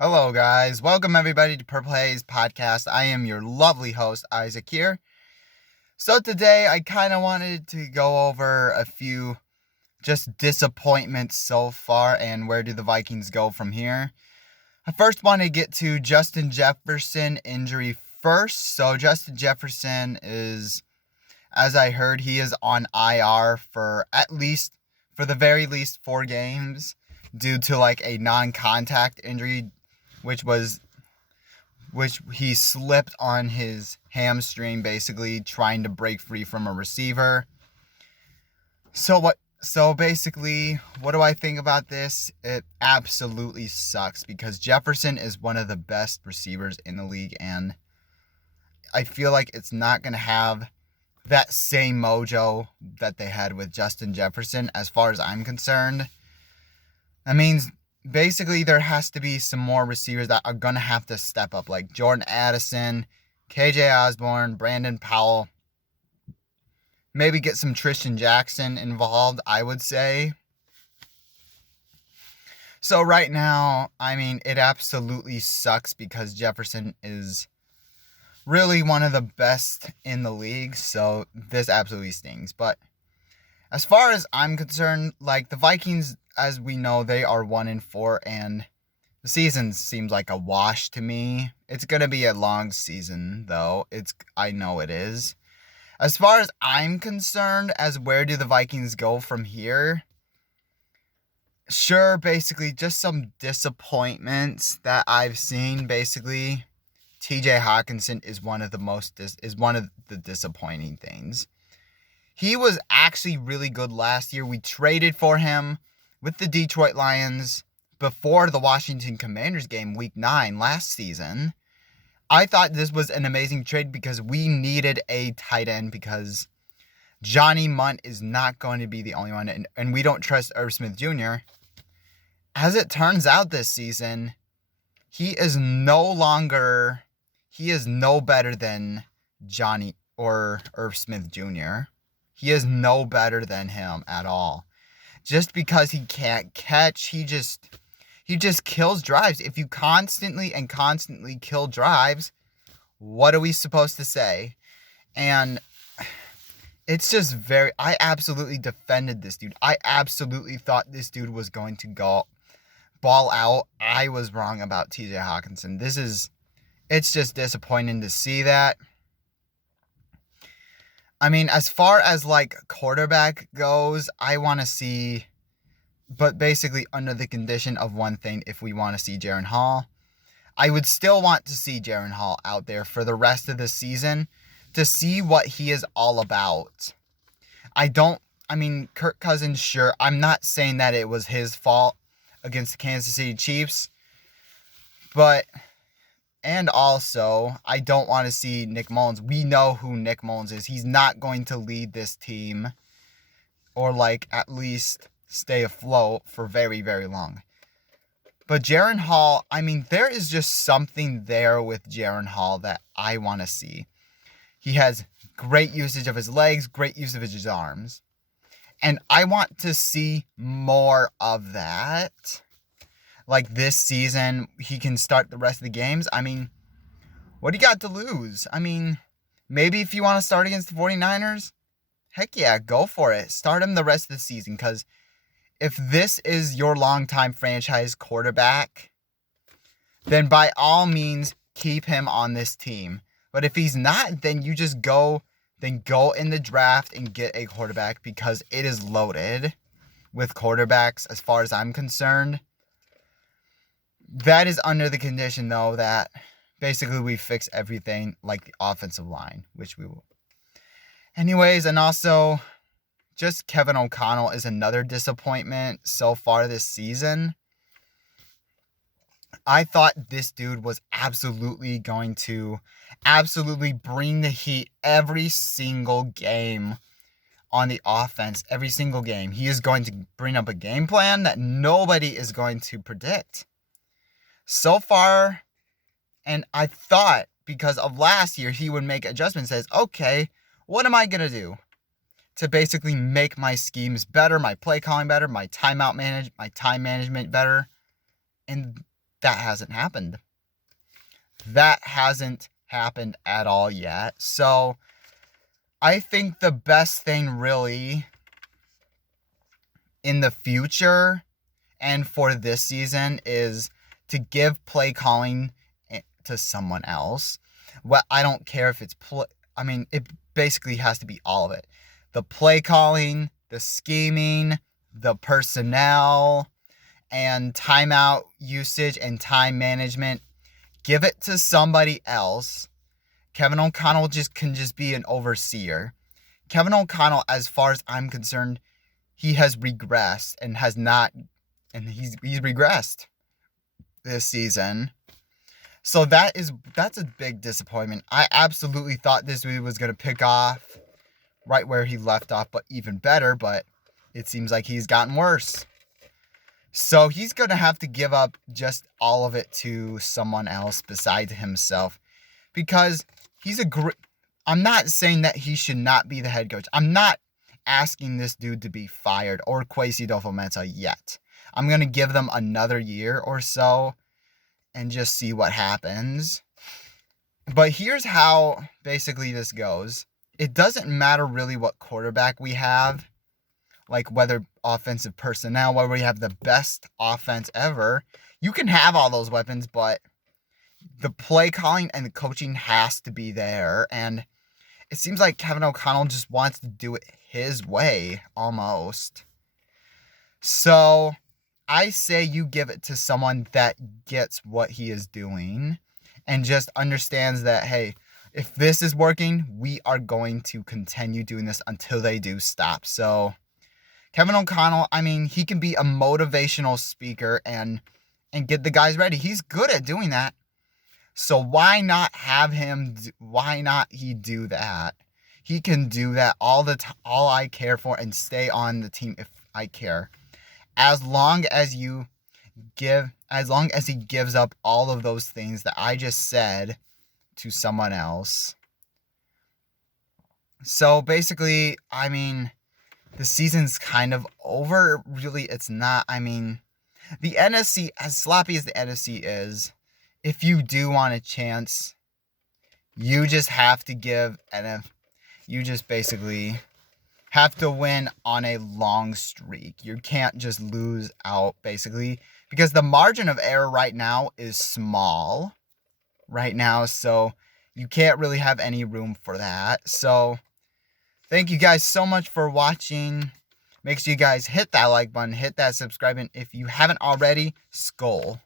Hello, guys. Welcome, everybody, to Purple Haze Podcast. I am your lovely host, Isaac here. So, today I kind of wanted to go over a few just disappointments so far and where do the Vikings go from here. I first want to get to Justin Jefferson injury first. So, Justin Jefferson is, as I heard, he is on IR for the very least 4 games due to like a non-contact injury, which he slipped on his hamstring, basically trying to break free from a receiver. So basically, what do I think about this? It absolutely sucks because Jefferson is one of the best receivers in the league, and I feel like it's not going to have that same mojo that they had with Justin Jefferson as far as I'm concerned. That means basically there has to be some more receivers that are going to have to step up, like Jordan Addison, KJ Osborne, Brandon Powell. Maybe get some Tristan Jackson involved, I would say. So right now, it absolutely sucks because Jefferson is really one of the best in the league, so this absolutely stings. But as far as I'm concerned, like the Vikings, as we know, they are 1-4, and the season seems like a wash to me. It's gonna be a long season, though. I know it is. As far as I'm concerned, as where do the Vikings go from here? Sure, basically just some disappointments that I've seen. Basically, TJ Hawkinson is one of the disappointing things. He was actually really good last year. We traded for him with the Detroit Lions before the Washington Commanders game, Week 9 last season. I thought this was an amazing trade because we needed a tight end because Johnny Munt is not going to be the only one, and we don't trust Irv Smith Jr. As it turns out this season, he is no better than Johnny or Irv Smith Jr. He is no better than him at all. Just because he can't catch, he just kills drives. If you constantly kill drives, what are we supposed to say? And it's just I absolutely defended this dude. I absolutely thought this dude was going to go ball out. I was wrong about TJ Hawkinson. It's just disappointing to see that. As far as like quarterback goes, I want to see, but basically under the condition of one thing, if we want to see Jaren Hall, I would still want to see Jaren Hall out there for the rest of the season to see what he is all about. Kirk Cousins, sure, I'm not saying that it was his fault against the Kansas City Chiefs, and also, I don't want to see Nick Mullins. We know who Nick Mullins is. He's not going to lead this team or, at least stay afloat for very, very long. But Jaren Hall, there is just something there with Jaren Hall that I want to see. He has great usage of his legs, great use of his arms. And I want to see more of that. Like this season, he can start the rest of the games. What do you got to lose? Maybe if you want to start against the 49ers, heck yeah, go for it. Start him the rest of the season, because if this is your longtime franchise quarterback, then by all means, keep him on this team. But if he's not, then you just go in the draft and get a quarterback, because it is loaded with quarterbacks as far as I'm concerned. That is under the condition, though, that basically we fix everything like the offensive line, which we will. Anyways, and also, just Kevin O'Connell is another disappointment so far this season. I thought this dude was absolutely going to bring the heat every single game on the offense, every single game. He is going to bring up a game plan that nobody is going to predict. So far, and I thought because of last year, he would make adjustments, says, okay, what am I going to do to basically make my schemes better, my play calling better, my time management better? And that hasn't happened. That hasn't happened at all yet. So I think the best thing really in the future and for this season is to give play calling to someone else. Well, I don't care if it's it basically has to be all of it. The play calling, the scheming, the personnel, and timeout usage and time management. Give it to somebody else. Kevin O'Connell can just be an overseer. Kevin O'Connell, as far as I'm concerned, he has regressed and he's regressed this season. So that's a big disappointment. I absolutely thought this dude was going to pick off right where he left off, but even better, but it seems like he's gotten worse. So he's going to have to give up just all of it to someone else besides himself, because I'm not saying that he should not be the head coach. I'm not asking this dude to be fired or Kwesi Adolfo-Mensah yet. I'm going to give them another year or so and just see what happens. But here's how basically this goes. It doesn't matter really what quarterback we have, like whether offensive personnel, whether we have the best offense ever. You can have all those weapons, but the play calling and the coaching has to be there. And it seems like Kevin O'Connell just wants to do it his way, almost. So I say you give it to someone that gets what he is doing and just understands that, hey, if this is working, we are going to continue doing this until they do stop. So Kevin O'Connell, he can be a motivational speaker and get the guys ready. He's good at doing that. So why not have him? Why not he do that? He can do that all I care for and stay on the team if I care. As long as he gives up all of those things that I just said to someone else. So basically, the season's kind of over. Really, it's not. The NFC, as sloppy as the NFC is, if you do want a chance, you just have to you just basically have to win on a long streak. You can't just lose out, basically, because the margin of error right now is small right now, so you can't really have any room for that. So thank you guys so much for watching. Make sure you guys hit that like button, hit that subscribe button if you haven't already. Skol.